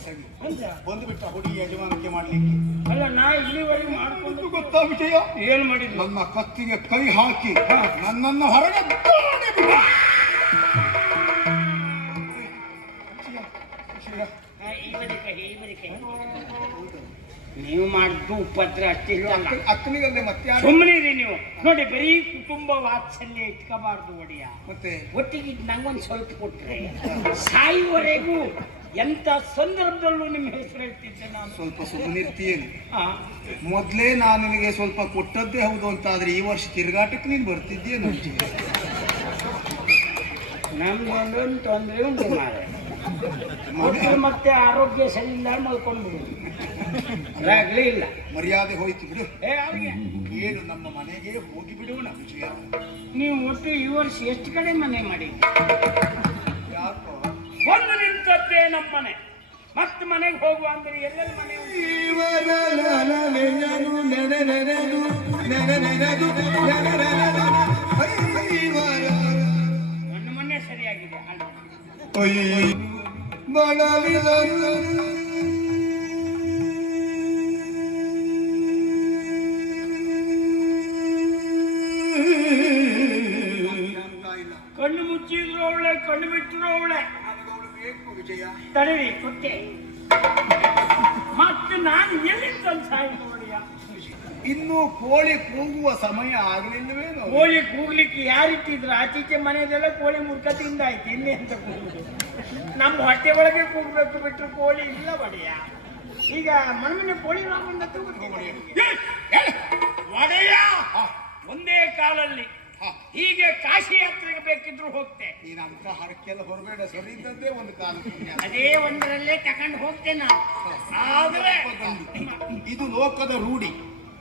ಪ್ರಸಂಗಿ ಬಂದ್ಬಿಟ್ಟ ಹುಡುಗಿ ಯಜಮಾನಿಕೆ ಮಾಡ್ಲಿಕ್ಕೆ. ಅಲ್ಲ ನಾ ಇಲ್ಲಿವರೆಗೆ ಮಾಡ್ಕೊಂಡು ಇದು ಗೊತ್ತಾ ವಿಷಯ ಏನ್ ಮಾಡಿದ್ ನನ್ನ ಕತ್ತಿಗೆ ಕೈ ಹಾಕಿ ನನ್ನನ್ನು ಹೊರಗೆ. ನೀವು ಮಾಡಿದ್ದು ಉಪದ್ರ ಅಷ್ಟೇ ಅಯ್ಯೋ, ಅಲ್ಲ. ಅಕ್ಕ- ಅಕ್ಕನಿಗಲ್ಲದೆ ಮತ್ತೆ ಸುಮ್ಮನೆ ಸುಮ್ಮನಿರಿ ನೀವು. ನೋಡಿ ಬರೀ ಕುಟುಂಬ ವಾತ್ಸಲ್ಯ ಇಟ್ಕೋಬಾರ್ದು ಒಡೆಯ. ಮತ್ತೆ? ಒಟ್ಟಿಗೆ ನಂಗೊಂದು ಸ್ವಲ್ಪ ಕೊಟ್ರೆ ಸಾಯುವವರೆಗೂ ಎಂತ ಸಂದರ್ಭದಲ್ಲೂ ನಿಮ್ಮ ಹೆಸರು ಹೇಳ್ತಿದ್ದೆ ನಾನು. ಸ್ವಲ್ಪ ಸುಮ್ಮನಿರ್ತೀಯೇನು ಮೊದಲೇ ಮೊದ್ಲೇ ನಾನು ನಿನಗೆ ಸ್ವಲ್ಪ ಕೊಟ್ಟದ್ದೇ ಹೌದು ಅಂತ ಆದ್ರೆ ಈ ವರ್ಷ ತಿರುಗಾಟಕ್ಕೆ ನೀನು ಬರ್ತಿದ್ದೀಯ ನಮ್ಗೆ ಒಂದು ತೊಂದರೆ ಉಂಟು ಮಾರೆ ಮತ್ತೆ ಆರೋಗ್ಯ ಸರಿ ಇಲ್ಲ ರಾಗ್ಲೇ ಇಲ್ಲ. ಮರ್ಯಾದೆ ಹೋಯ್ತು ಬಿಡು. ಏ ಅವ್ರಿಗೆ. ಏನು ನಮ್ಮ ಮನೆಗೆ ಹೋಗಿ ಬಿಡೋಣ ವಿಜಯ ನೀವು ಒಟ್ಟು ಈ ವರ್ಷ ಎಷ್ಟು ಕಡೆ ಮನೆ ಮಾಡಿ ಯಾಕೋ? ಒಂದು ನಮ್ಮ ಮನೆ. ಮತ್ತೆ ಮನೆಗೆ ಹೋಗುವ ಅಂದ್ರೆ ಎಲ್ಲೆಲ್ಲಿ ಮನೆ ಮೊನ್ನೆ ಸರಿಯಾಗಿದೆ ಅಲ್ಲ. ಕೋಳಿ ಕೂಗುವ ಸಮಯ ಆಗಲಿಲ್ಲವೇ ಕೋಳಿ ಕೂಗ್ಲಿಕ್ಕೆ ಯಾರಿಟ್ಟಿದ್ರು ಆಚೀಚೆ ಮನೆಯಲ್ಲೆಲ್ಲ ಕೋಳಿ ಮುರ್ಕ ತಿಂದಾಯ್ತು ಇನ್ನೇ ಅಂತ ಕೂಗುದು? ನಮ್ಮ ಹೊಟ್ಟೆ ಒಳಗೆ ಕೂಗ್ಬೇಕು ಬಿಟ್ಟರು ಕೋಳಿ ಇಲ್ಲ ಬಡಿಯ. ಈಗ ಮನಮನೆ ಕೋಳಿ ರಾಮಣ್ಣ ಒಡೆಯ! ಒಂದೇ ಕಾಲಲ್ಲಿ ಹೀಗೆ ಕಾಶಿ ಯಾತ್ರೆಗೆ ಬೇಕಿದ್ರು ಹೋಗ್ತೆ. ನೀನು ಅಂತ ಹರಕೆಲ್ಲ ಹೊರಬೇಡ. ಸರಿ ಇದ್ದದ್ದೇ ಒಂದು ಕಾಲ. ಅದೇ ಒಂದರಲ್ಲೇ ತಕೊಂಡು ಹೋಗ್ತೇನೆ ಆದ್ರೆ ಇದು ಲೋಕದ ರೂಢಿ.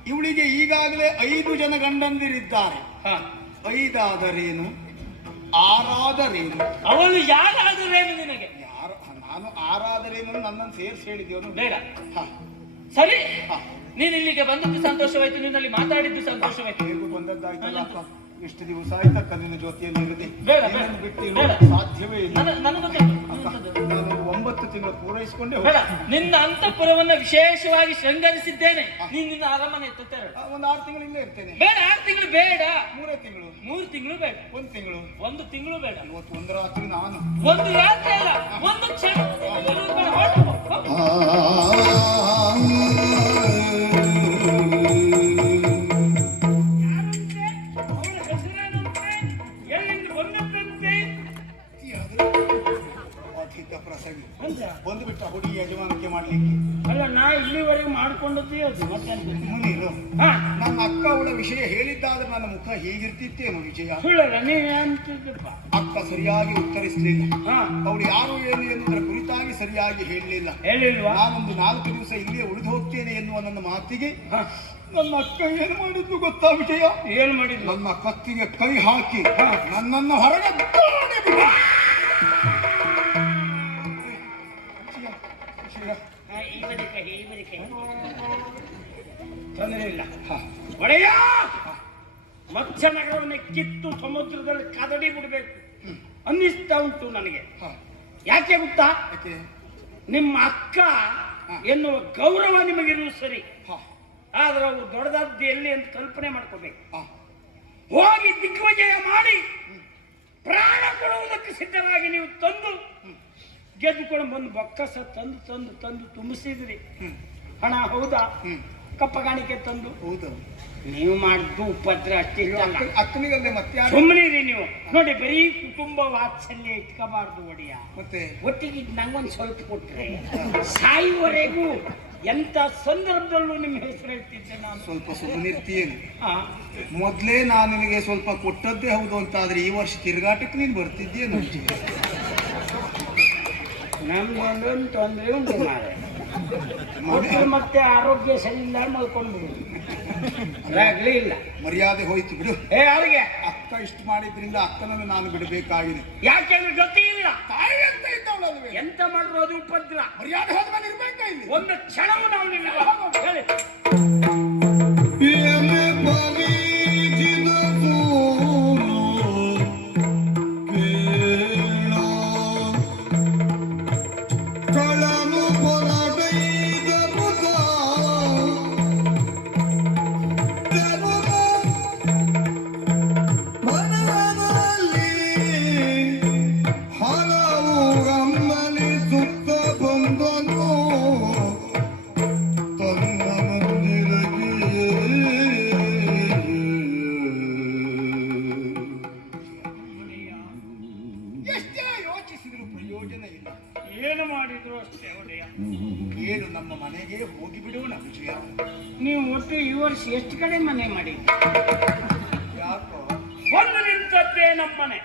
ಇವಳಿಗೆ ಈಗಾಗಲೇ ಐದು ಜನ ಗಂಡಂದಿರಿದ್ದಾರೆ. ಹ. ಐದಾದರೇನು? ಆರಾದರೇನು? ಅವಳು ಯಾರಾದರೇನು ನಿನಗೆ? ಯಾರು? ನಾನು ಆರಾದರೇನು ನನ್ನನ್ನು ಸೇರಿಸಿ ಹೇಳಿದ್ದೇವನು ಬೇಡ. ಹ, ಸರಿ. ನೀನು ಇಲ್ಲಿಗೆ ಬಂದದ್ದು ಸಂತೋಷವಾಯ್ತು ನಿನ್ನಲ್ಲಿ ಮಾತಾಡಿದ್ದು ಸಂತೋಷವಾಯ್ತು. ಹೇಗೂ ಬಂದದ್ದಾಯ್ತು ಇಷ್ಟು ಎಷ್ಟು ದಿವಸ ಆಯ್ತಕ್ಕ ನಿನ್ನ ಜೊತೆಯಲ್ಲಿ ಇರದೆ ಬೇಡ. ಬಿಟ್ಟು. ಸಾಧ್ಯವೇ ಇಲ್ಲ. ನನಗೆ ಒಂಬತ್ತು ತಿಂಗಳು ಪೂರೈಸಿಕೊಂಡೆ ನಿನ್ನ ಅಂತಃಪುರವನ್ನ ವಿಶೇಷವಾಗಿ ಶೃಂಗರಿಸಿದ್ದೇನೆ. ನೀನ್ ನಿನ್ನ ಅರಮನೆ ತೆರಳು. ಒಂದು ಆರು ತಿಂಗಳು ಇಲ್ಲೇ ಇರ್ತೇನೆ. ಬೇಡ ಆರು ತಿಂಗಳು ಬೇಡ. ಮೂರೇ ತಿಂಗಳು. ಮೂರು ತಿಂಗಳು ಬೇಡ. ಒಂದು ತಿಂಗಳು. ಒಂದು ತಿಂಗಳು ಬೇಡ. ಇವತ್ತು ಒಂದು ರಾತ್ರಿ ನಾನು. ಒಂದು ರಾತ್ರಿ ಅಲ್ಲ ಒಂದು ಕ್ಷಣ. ಬಂದುಬಿಟ್ಟ ಹುಡುಗಿ ಯಜಮಾನಿಕೆ ಮಾಡ್ಲಿಕ್ಕೆ? ಅಲ್ಲ ನಾ ಇಲ್ಲಿವರೆಗೆ ಮಾಡ್ಕೊಂಡದ್ದೇ ಅದು ಮತ್ತೆ ನೀನು ಹಾ. ನಮ್ಮ ಅಕ್ಕ ಅವಳ ವಿಷಯ ಹೇಳಿದ್ದಾದ್ರೆ ನನ್ನ ಮುಖ ಹೇಗಿರ್ತಿತ್ತೇನು ವಿಜಯ? ಸುಳ್ಳಲ್ಲ ನೀವೇ ಅಂತಿದ್ದಪ್ಪ. ಅಕ್ಕ ಸರಿಯಾಗಿ ಉತ್ತರಿಸಲಿಲ್ಲ. ಹಾ. ಅವಳು ಯಾರು ಏನು ಎನ್ನುವುದರ ಕುರಿತಾಗಿ ಸರಿಯಾಗಿ ಹೇಳಲಿಲ್ಲ. ಹೇಳಿಲ್ವಾ? ನಾನೊಂದು ನಾಲ್ಕು ದಿವಸ ಇಲ್ಲೇ ಉಳಿದು ಹೋಗ್ತೇನೆ ಎನ್ನುವ ನನ್ನ ಮಾತಿಗೆ ಹಾ. ನನ್ನ ಅಕ್ಕ ಏನು ಮಾಡಿದ್ದು ಗೊತ್ತಾ ವಿಜಯ? ಏನು ಮಾಡಿದ್ದು? ನನ್ನ ಕತ್ತಿಗೆ ಕೈ ಹಾಕಿ ನನ್ನನ್ನು ಹೊರಗೆ ಬಿಟ್ಟ. ತೊಂದರೆ ಇಲ್ಲ. ಒಡೆಯ! ಮತ್ಸ್ಯ ನಗರವನ್ನ ಕಿತ್ತು ಸಮುದ್ರದಲ್ಲಿ ಕದಡಿ ಬಿಡಬೇಕು. ಅನ್ನಿಸ್ತಾ ಉಂಟು ನನಗೆ. ಯಾಕೆ ಗೊತ್ತಾ? ನಿಮ್ಮ ಅಕ್ಕ ಎನ್ನುವ ಗೌರವ ನಿಮಗಿರುವುದು ಸರಿ. ಆದ್ರೆ ಅವು ದೊಡ್ಡದಾದ್ದು ಎಲ್ಲಿ ಅಂತ ಕಲ್ಪನೆ ಮಾಡ್ಕೋಬೇಕು. ಹೋಗಿ ದಿಗ್ವಿಜಯ ಮಾಡಿ ಪ್ರಾಣ ಕೊಡುವುದಕ್ಕೆ ಸಿದ್ಧರಾಗಿ ನೀವು ತಂದು ಗೆದ್ದುಕೊಂಡು ಬಂದು ಬೊಕ್ಕಸ ತಂದು ತಂದು ತಂದು ತುಂಬಿಸಿದ್ರಿ. ಹಣ ಹೌದಾ. ಕಪ್ಪಗಾಣಿಕೆ ತಂದು. ಹೌದು. ನೀವು ಮಾಡಿದ್ದು ಉಪದ್ರ ಅಷ್ಟೇ ಮತ್ತೆ ಯಾರು? ಸುಮ್ಮನಿರಿ ನೀವು. ನೋಡಿ ಬರೀ ಕುಟುಂಬ ವಾತ್ಸಲ್ಯ ಇಟ್ಕೋಬಾರ್ದು ಒಡೆಯ. ಮತ್ತೆ? ಒಟ್ಟಿಗೆ ನಂಗೊಂದು ಸ್ವಲ್ಪ ಕೊಟ್ರೆ. ಸಾಯುವರೆಗೂ ಎಂತ ಸಂದರ್ಭದಲ್ಲೂ ನಿಮ್ಮ ಹೆಸರು ಇರ್ತಿದ್ದೆ ನಾನು. ಸ್ವಲ್ಪ ಸುಮ್ಮನೆ ಆ, ಮೊದ್ಲೇ ನಾನು ನಿನಗೆ ಸ್ವಲ್ಪ ಕೊಟ್ಟದ್ದೇ ಹೌದು ಅಂತ ಆದ್ರೆ ಈ ವರ್ಷ ತಿರುಗಾಟಕ್ಕೆ ನೀನು ಬರ್ತಿದ್ದೀಯ ನಮ್ಗೆ ಒಂದೊಂದು ತೊಂದರೆ ಉಂಟು ಮಾರೆ ಮಕ್ಕಳು ಮತ್ತೆ ಆರೋಗ್ಯ ಸರಿ ಇಲ್ಲ ಮಲ್ಕೊಂಡು ಇಲ್ಲ. ಮರ್ಯಾದೆ ಹೋಯ್ತು ಬಿಡು. ಏ ಅವ್ರಿಗೆ? ಅಕ್ಕ ಇಷ್ಟು ಮಾಡಿದ್ರಿಂದ ಅಕ್ಕನನ್ನು ನಾನು ಬಿಡಬೇಕಾಗಿದೆ. ಯಾಕೆಂದ್ರೆ ಗತಿ ಇಲ್ಲ. ತಾಯಿ ಅಂತ ಇದ್ದವಳು ಎಂತ ಮಾಡಿದ್ರು ಅದು ಉಪದ್ರ. ಮರ್ಯಾದೆ ಹೋದ ಮೇಲೆ ಇರ್ಬೇಕಾ ಇಲ್ಲಿ? ಒಂದು ಕ್ಷಣವೂ ನಾವು ನಿಲ್ಲ ಪ್ರಯೋಜನ ಇಲ್ಲ. ಏನು ಮಾಡಿದ್ರು ಅಷ್ಟೇ ಒಡೆಯ ಏನು ನಮ್ಮ ಮನೆಗೆ ಹೋಗಿ ಬಿಡೋಣ ವಿಜಯ ನೀವು ಒಟ್ಟು ಈ ವರ್ಷ ಎಷ್ಟು ಕಡೆ ಮನೆ ಮಾಡಿ ಯಾಕೋ? ಒಂದು ನಿಂತದ್ದೇ ನಮ್ಮ ಮನೆ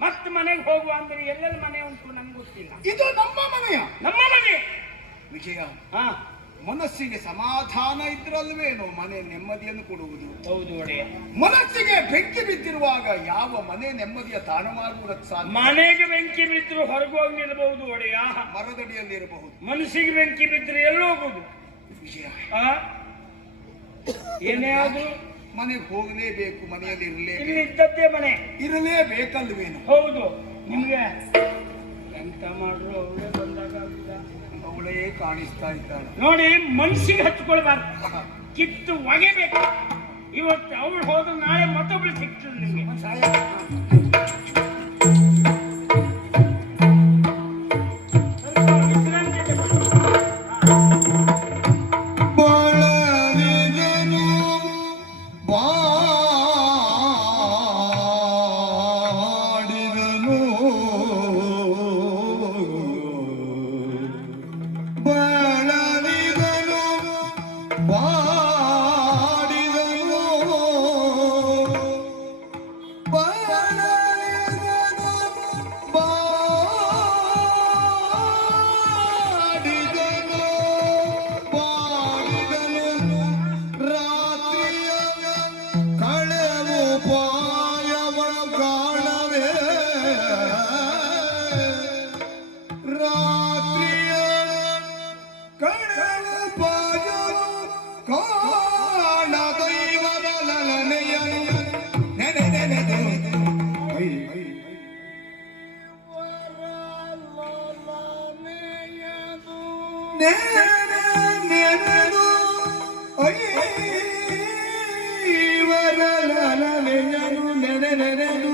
ಮತ್ತೆ ಮನೆಗೆ ಹೋಗುವ ಅಂದ್ರೆ ಎಲ್ಲೆಲ್ಲಿ ಮನೆ ಉಂಟು ನಮ್ಗೆ ಗೊತ್ತಿಲ್ಲ. ಇದು ನಮ್ಮ ಮನೆಯ? ನಮ್ಮ ಮನೆ. ವಿಜಯ ಹಾ. ಮನಸ್ಸಿಗೆ ಸಮಾಧಾನ ಇದ್ರಲ್ವೇನೋ ಮನೆ ನೆಮ್ಮದಿಯನ್ನು ಕೊಡುವುದು. ಹೌದು ಒಡೆಯ ಮನಸ್ಸಿಗೆ ಬೆಂಕಿ ಬಿದ್ದಿರುವಾಗ ಯಾವ ಮನೆ ನೆಮ್ಮದಿಯ ತಾಣವಾಗುವುದಕ್ಕೆ ಸಾಧ್ಯ? ಮನೆಗೆ ಬೆಂಕಿ ಬಿದ್ದರೂ ಹೊರಗೋಗಿರಬಹುದು ಒಡೆಯ ನಿಲ್ಬಹುದು ಒಡೆಯ. ಮರದಡಿಯಲ್ಲಿರಬಹುದು ಮನಸ್ಸಿಗೆ ಬೆಂಕಿ ಬಿದ್ದರೆ ಎಲ್ಲಿ ಹೋಗುದು ವಿಜಯ. ಆ? ಏನೇ ಆದ್ರೂ? ಮನೆಗೆ ಹೋಗಲೇಬೇಕು ಮನೆಯಲ್ಲಿ ಇಲ್ಲಿ ಇರಲೇಬೇಕು ಇದ್ದದ್ದೇ ಮನೆ. ಇರಲೇಬೇಕಲ್ವೇನು. ಹೌದು. ನಿಮ್ಗೆ ಎಂತ ಮಾಡ್ರು ಅವರೇ ಬಂದಾಗ ಆಗುದ? ಅವಳೇ ಕಾಣಿಸ್ತಾ ಇದ್ದಾಳೆ. ನೋಡಿ ಮನ್ಸಿಗೆ ಹಚ್ಕೊಳ್ಬಾರ್ದು ಕಿತ್ತು ಒಗೆಬೇಕು ಇವತ್ತು ಅವಳು ಹೋದ್ರೆ ನಾಳೆ ಮತ್ತೊಬ್ಳು ಸಿಗ್ತದೆ ನಿಮ್ಗೆ. ನೆನೆ ನೆನೆದು ಐವರ ಲಲನೆಯನು ನೆನೆ ನೆನೆದು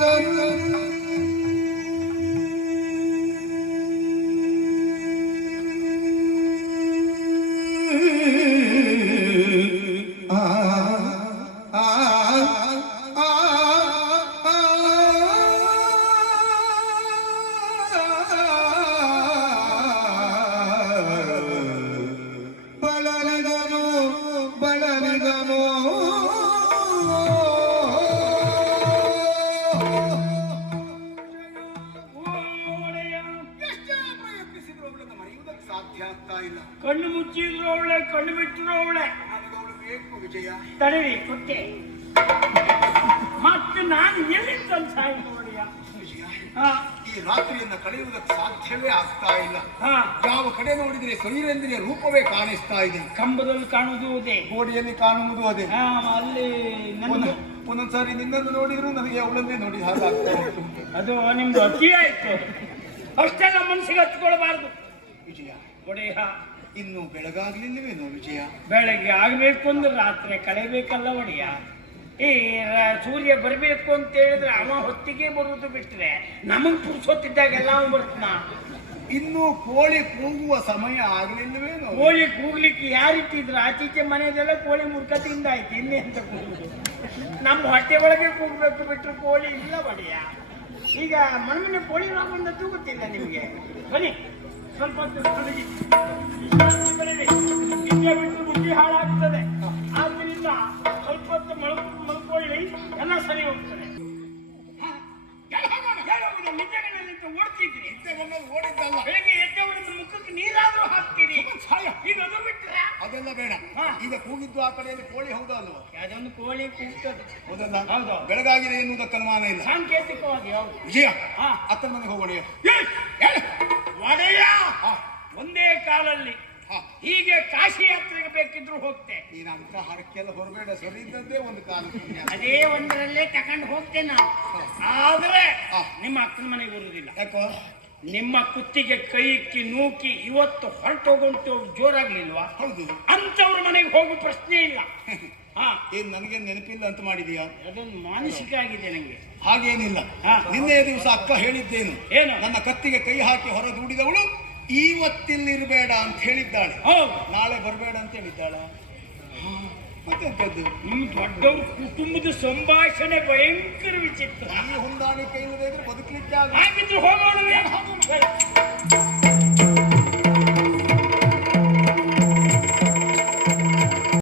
ಬಳಲಿದನು ಆ ಕಣ್ಣು ಮುಚ್ಚಿದ್ರು ಅವಳೆ ಕಣ್ಣು ಬಿಟ್ಟರು ಅವಳೆ. ನನಗೆ ಅವಳು ಬೇಕು ವಿಜಯ ತಡವಿ ಕೊಟ್ಟೆ. ಮತ್ತೆ ನಾನು ಎಲ್ಲಿ ಸಾಯಿ ಒಡೆಯ ವಿಜಯ ಈ ರಾತ್ರಿಯನ್ನ ಕಳೆಯುವುದಕ್ಕೆ ಸಾಧ್ಯವೇ ಆಗ್ತಾ ಇಲ್ಲ. ಹಾ. ಯಾವ ಕಡೆ ನೋಡಿದ್ರೆ ಸೈರೇಂದ್ರಿಯ ರೂಪವೇ ಕಾಣಿಸ್ತಾ ಇದೆ. ಕಂಬದಲ್ಲಿ ಕಾಣುವುದು ಅದೇ. ಗೋಡೆಯಲ್ಲಿ ಕಾಣುವುದು ಅದೇ. ಅಲ್ಲಿ ನನ್ನ ಒಂದೊಂದ್- ಒಂದೊಂದ್ಸಾರಿ ನಿನ್ನನ್ನು ನೋಡಿದ್ರು ನನಗೆ ಅವಳನ್ನೇ ನೋಡಿ ಹಾಗಾಗ್ತಾ ಉಂಟು. ಅದು ನಿಮ್ದು ಅತಿ ಆಯ್ತು ಅಷ್ಟೆಲ್ಲ ಮನಸ್ಸಿಗೆ ಹಚ್ಕೊಳ್ಬಾರ್ದು ವಿಜಯ. ಒಡೆಯ. ಇನ್ನು ಬೆಳಗಾಗ್ಲಿಲ್ಲವೇನೋ ವಿಜಯ? ಬೆಳಗ್ಗೆ ಆಗ್ಬೇಕು ಅಂದ್ರೆ ರಾತ್ರಿ ಕಳೆಯಬೇಕಲ್ಲ ಒಡೆಯ. ಈ ಸೂರ್ಯ ಬರಬೇಕು ಅಂತ ಹೇಳಿದ್ರೆ ಅವ ಹೊತ್ತಿಗೆ ಬರುವುದು ಬಿಟ್ರೆ ನಮಗ್ ಪುರ್ಸೊತ್ತಿದ್ದಾಗೆಲ್ಲ ಎಲ್ಲ ಬರ್ತನ ಇನ್ನು ಕೋಳಿ ಕೂಗುವ ಸಮಯ ಆಗ್ಲಿಲ್ಲವೇ ಕೋಳಿ ಕೂಗ್ಲಿಕ್ಕೆ ಯಾರಿಟ್ಟಿದ್ರು ಆಚೀಚೆ ಮನೆಯದೆಲ್ಲ ಕೋಳಿ ಮುರ್ಕತಿಯಿಂದ ಆಯ್ತು. ಇನ್ನೇ ಅಂತ ಕೂಗುದು ನಮ್ಮ ಹೊಟ್ಟೆ ಒಳಗೆ ಕೂಗ್ಬೇಕು ಬಿಟ್ಟರು ಕೋಳಿ ಇಲ್ಲ ಒಡೆಯ. ಈಗ ಮಣ್ಣು ಕೋಳಿ ನಾವು ಬಂದದ್ದು ಗೊತ್ತಿಲ್ಲ ನಿಮಗೆ. ಬನ್ನಿ. ಸ್ವಲ್ಪ. ನಿದ್ದೆ ಬಿಟ್ಟು ಬುದ್ಧಿ ಹಾಳಾಗ್ತದೆ. ಆದ್ರಿಂದ ಸ್ವಲ್ಪ ಹೊತ್ತು ಮಲ್ಕೊ ಮಲ್ಕೊಳ್ಳಿ. ಎಲ್ಲ ಸರಿ ಹೋಗ್ತದೆ. ಓಡ್ತಿದ್ರಿ ಓಡಿದ್ದಲ್ಲ ಬೆಳಿಗ್ಗೆ ಎದ್ದವರಿಂದ ಮುಖಕ್ಕೆ ನೀರಾದ್ರೂ ಹಾಕ್ತೀರಿ. ಈಗ ಅದು ಬಿಟ್ರೆ? ಅದೆಲ್ಲ ಬೇಡ. ಹಾ. ಈಗ ಕೂಗಿದ್ದು ಆ ಕಡೆಯಲ್ಲಿ ಕೋಳಿ ಹೌದಾ ಅಲ್ವಾ? ಅದೊಂದು ಕೋಳಿ ಕೂಗ್ತದೆ. ಹೌದಲ್ಲ? ಹೌದು. ಬೆಳಗಾಗಿದೆ ಎನ್ನುವುದಕ್ಕೆ ಅನುಮಾನ ಇಲ್ಲ. ಸಾಂಕೇತಿಕವಾಗಿ ಹೌದು. ವಿಜಯ ಹಾ. ಅಕ್ಕನ ಮನೆಗೆ ಹೋಗೋಣ! ಒಡೆಯ. ಒಂದೇ ಕಾಲಲ್ಲಿ. ಹೀಗೆ ಕಾಶಿ ಯಾತ್ರೆಗೆ ಬೇಕಿದ್ರು ಹೋಗ್ತೆ. ನೀನ್ ಅಂತ ಹರಕೆಲ್ಲ ಹೊರಬೇಡ ಸರಿ ಇದ್ದದ್ದೇ ಒಂದು ಕಾಲ ಅದೇ ಒಂದರಲ್ಲೇ ತಕೊಂಡು ಹೋಗ್ತೇನೆ ನಾನು. ಆದ್ರೆ ನಿಮ್ಮ ಅಕ್ಕನ ಮನೆಗೆ ಬರುವುದಿಲ್ಲ ಯಾಕೋ? ನಿಮ್ಮ ಕುತ್ತಿಗೆ ಕೈಕ್ಕಿ ನೂಕಿ ಇವತ್ತು ಹೊರಟೋಗಂಟು ಜೋರಾಗ್ಲಿಲ್ವಾ? ಹೌದು. ಅಂತವ್ರ ಮನೆಗೆ ಹೋಗುವ ಪ್ರಶ್ನೆ ಇಲ್ಲ. ಹಾ. ಏನ್ ನನಗೆ ನೆನಪಿಲ್ಲ ಅಂತ ಮಾಡಿದೀಯ? ಅದೊಂದು ಮಾನಸಿಕ ಆಗಿದೆ ನಂಗೆ. ಹಾಗೇನಿಲ್ಲ. ನಿನ್ನೆ ದಿವಸ ಅಕ್ಕ ಹೇಳಿದ್ದೇನು. ಏನು? ನನ್ನ ಕತ್ತಿಗೆ ಕೈ ಹಾಕಿ ಹೊರ ದೂಡಿದವಳು ಇವತ್ತಿಲ್ಲಿರಬೇಡ ಅಂತ ಹೇಳಿದ್ದಾಳೆ. ನಾಳೆ ಬರಬೇಡ ಅಂತ ಹೇಳಿದ್ದಾಳ. ಮತ್ತೆ ನಿಮ್ಮ ನಿಮ್ ದೊಡ್ಡವ್ರ ಕುಟುಂಬದ ಸಂಭಾಷಣೆ ಭಯಂಕರ ವಿಚಿತ್ರ. ಈ ಹೊಂದಾಣಿಕೆ ಇಲ್ಲದೆ ಬದುಕಲಿಕ್ಕೆ ಆಗ ಹೋಗೋಣ.